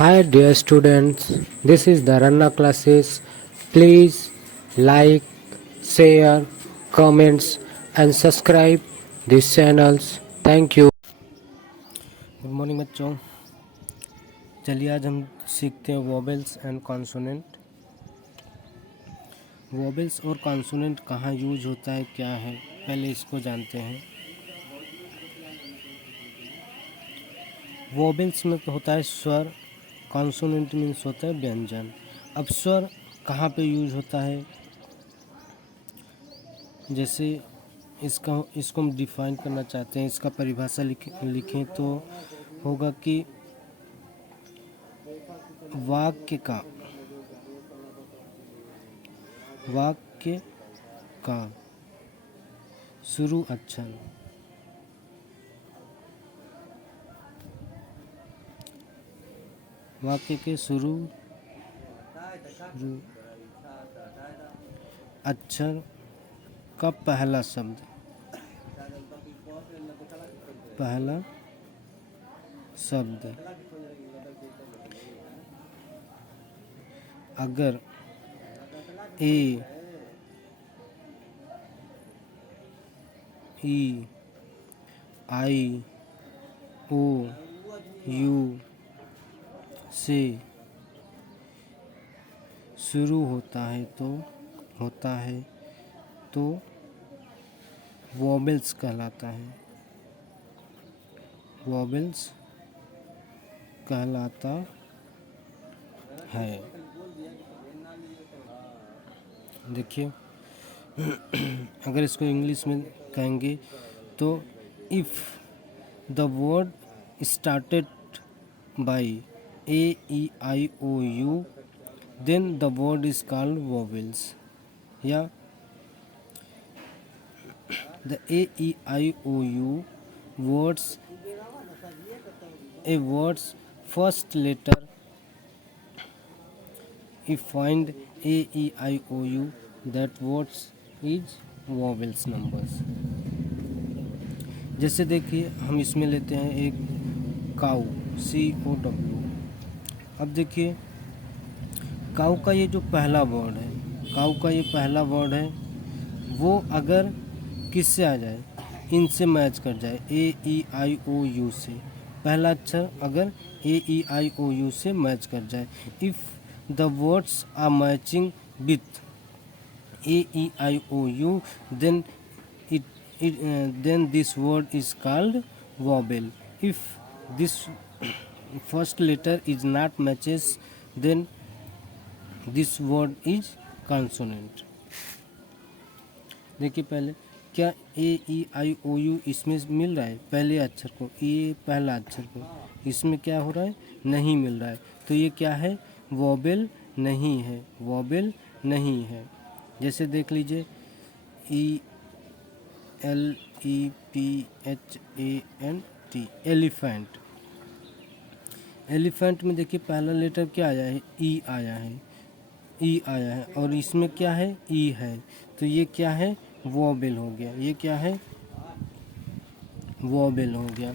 Hi dear students, this is the Ranna classes. Please like, share, comments and subscribe these channels. Thank you. Good morning बच्चों, चलिए आज हम सीखते हैं vowels and consonant. Vowels और consonant कहाँ use होता है, क्या है, पहले इसको जानते हैं। वोवेल्स में तो होता है स्वर, कॉन्सोनेंट मीन्स होता है व्यंजन। अब स्वर कहाँ पे यूज होता है, जैसे इसको हम डिफाइन करना चाहते हैं, इसका परिभाषा लिखें तो होगा कि वाक्य का शुरू अक्षर वाक्य के शुरू अक्षर का पहला शब्द अगर ए ई आई ओ यू से शुरू होता है तो वोवेल्स कहलाता है। देखिए अगर इसको इंग्लिश में कहेंगे तो if the word started by A E I O U then the word is called vowels, या the A E I O U words a word's first letter if find a e I o u that words is vowels numbers। जैसे देखिए हम इसमें लेते हैं एक काऊ COW। अब देखिए काऊ का ये जो पहला वर्ड है वो अगर किससे आ जाए, इनसे मैच कर जाए, ए ई आई ओ यू से, पहला अक्षर अगर ए ई आई ओ यू से मैच कर जाए, if the words are matching with A E I O U then then this word is called vowel। if this first letter is not matches then this word is consonant। देखिए पहले क्या ए E I O you इसमें मिल रहा है, पहले अक्षर को, ए पहला अक्षर को, इसमें क्या हो रहा है, नहीं मिल रहा है, तो ये क्या है, वोवेल नहीं है। जैसे देख लीजिए E L E P H A N T, elephant में देखिए पहला लेटर क्या आया है, ई आया है और इसमें क्या है, ई है, तो ये क्या है, वोवेल हो गया। ये क्या है, वोवेल हो गया।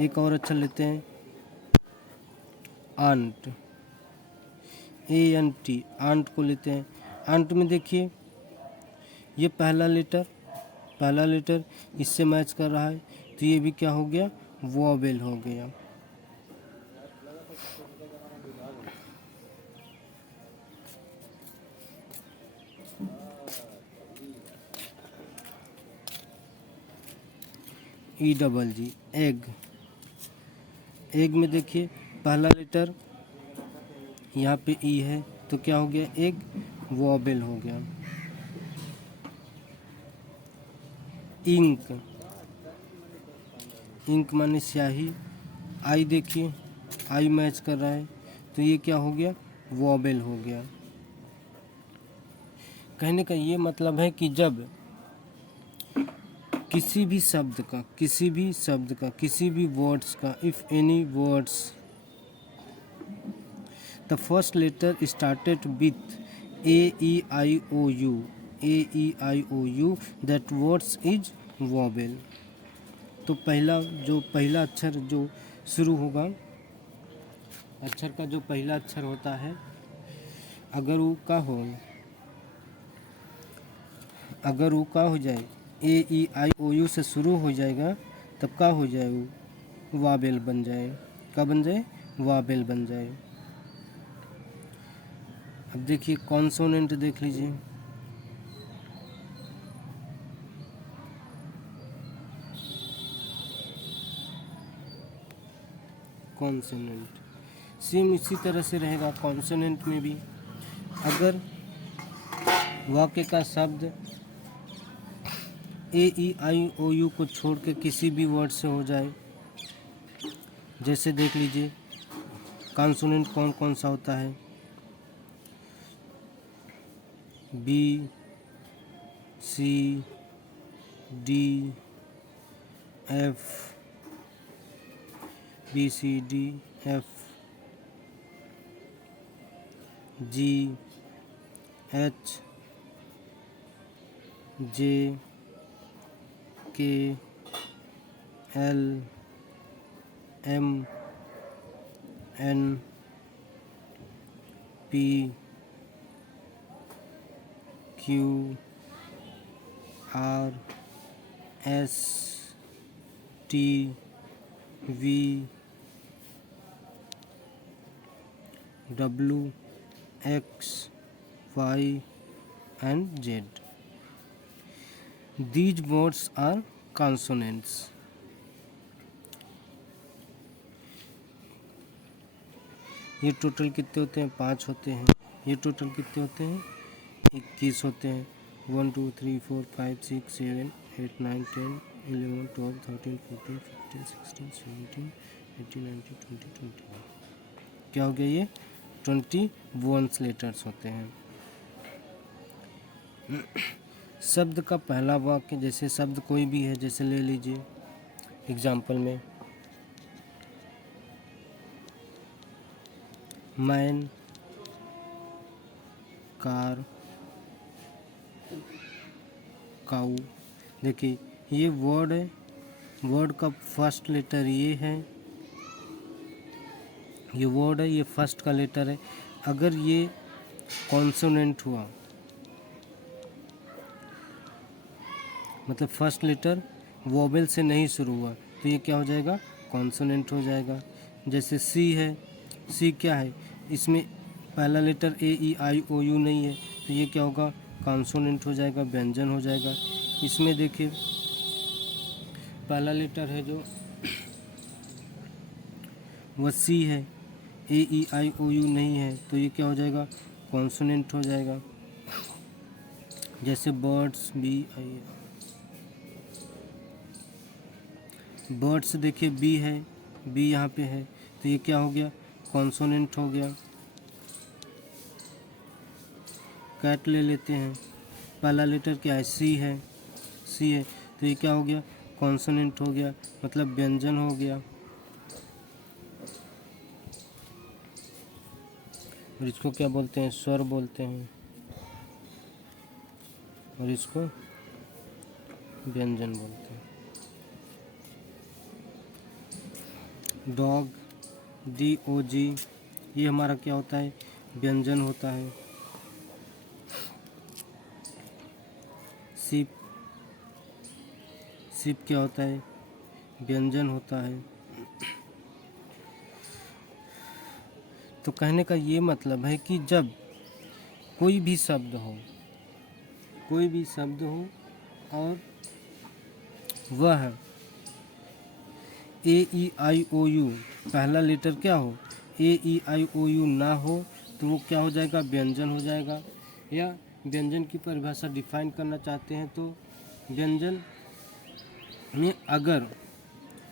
एक और अक्षर लेते हैं आंट, ANT, आंट को लेते हैं। आंट में देखिए ये पहला लेटर इससे मैच कर रहा है, तो ये भी क्या हो गया, वोवेल हो गया। EGG, एग में देखिए पहला लेटर यहाँ पे ई है, तो क्या हो गया, एग, वोवेल हो गया। इंक माने स्याही, आई देखिए आई मैच कर रहा है, तो ये क्या हो गया, वोवेल हो गया। कहने का ये मतलब है कि जब किसी भी वर्ड्स का if any words the first letter started with A E I O U AEIOU, that words is vowel। तो पहला अक्षर जो शुरू होगा, अक्षर का जो पहला अक्षर होता है, अगर वो का हो जाए, AEIOU से शुरू हो जाएगा, तब का हो जाए, वो वावेल बन जाए। क्या बन जाए? वावेल बन जाए। अब देखिए कॉन्सोनेंट देख लीजिए। कॉन्सोनेंट सेम इसी तरह से रहेगा। कॉन्सोनेंट में भी अगर वाक्य का शब्द AEIOU को छोड़ के किसी भी वर्ड से हो जाए, जैसे देख लीजिए कॉन्सोनेंट कौन कौन सा होता है, B, C, D, F, B, C, D, F, G, H, J, K, L, M, N, P, Q, R, S, T, V, W, X, Y and Z। These words are consonants। ये total कितने होते हैं? 5 होते हैं। ये total कितने होते हैं? 21 होते हैं। 1 2 3 4 5 6 7 8 9 10 11 12 13 14 15 16 17 18 19 20 21। क्या हो गया? ये 21 लेटर्स होते हैं। शब्द का पहला वाक्य, जैसे शब्द कोई भी है, जैसे ले लीजिए एग्जाम्पल में मैन, कार, काऊ। देखिए ये वर्ड है, वर्ड का फर्स्ट लेटर ये है, ये वर्ड है, ये फर्स्ट का लेटर है। अगर ये कॉन्सोनेंट हुआ, मतलब फर्स्ट लेटर वोवेल से नहीं शुरू हुआ, तो ये क्या हो जाएगा? कॉन्सोनेंट हो जाएगा। जैसे सी है, सी क्या है? इसमें पहला लेटर AEIOU नहीं है, तो ये क्या होगा? कॉन्सोनेंट हो जाएगा, व्यंजन हो जाएगा। इसमें देखिए पहला लेटर है जो वह सी है, AEIOU नहीं है, तो ये क्या हो जाएगा? कॉन्सोनेंट हो जाएगा। जैसे बर्ड्स, बर्ड्स देखिए बी है, बी यहाँ पे है, तो ये क्या हो गया? कॉन्सोनेंट हो गया। कैट ले लेते हैं, पहला लेटर क्या है? सी है, सी है, तो ये क्या हो गया? कॉन्सोनेंट हो गया, मतलब व्यंजन हो गया। और इसको क्या बोलते हैं? स्वर बोलते हैं, और इसको व्यंजन बोलते हैं। डॉग, DOG, ये हमारा क्या होता है? व्यंजन होता है। सिप, सिप क्या होता है? व्यंजन होता है। तो कहने का ये मतलब है कि जब कोई भी शब्द हो, कोई भी शब्द हो और वह AEIOU पहला लेटर क्या हो? AEIOU ना हो, तो वो क्या हो जाएगा? व्यंजन हो जाएगा। या व्यंजन की परिभाषा डिफाइन करना चाहते हैं तो व्यंजन में अगर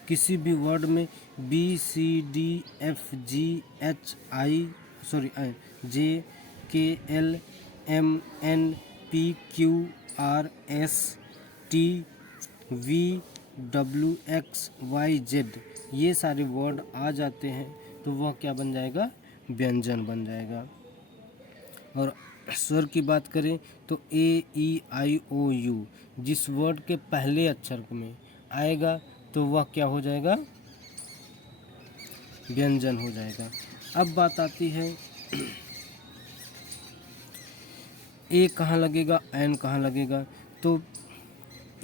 किसी भी वर्ड में BCDFGHIJKLMNPQRSTVWXYZ ये सारे वर्ड आ जाते हैं, तो वह क्या बन जाएगा? व्यंजन बन जाएगा। और स्वर की बात करें तो ए ई आई ओ यू जिस वर्ड के पहले अक्षर में आएगा तो वह क्या हो जाएगा, व्यंजन हो जाएगा। अब बात आती है ए कहाँ लगेगा, एन कहाँ लगेगा। तो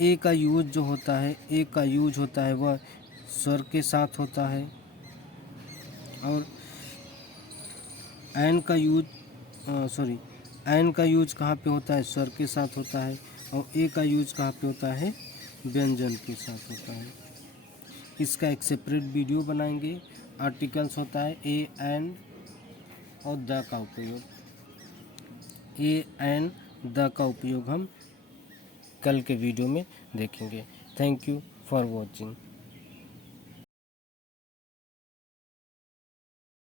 ए का यूज जो होता है, ए का यूज होता है वह स्वर के साथ होता है, और एन का यूज एन का यूज कहाँ पे होता है, स्वर के साथ होता है, और ए का यूज कहाँ पे होता है, व्यंजन के साथ होता है। इसका एक सेपरेट वीडियो बनाएंगे। आर्टिकल्स होता है ए एन और द का उपयोग, ए एन द का उपयोग हम कल के वीडियो में देखेंगे। Thank you for watching.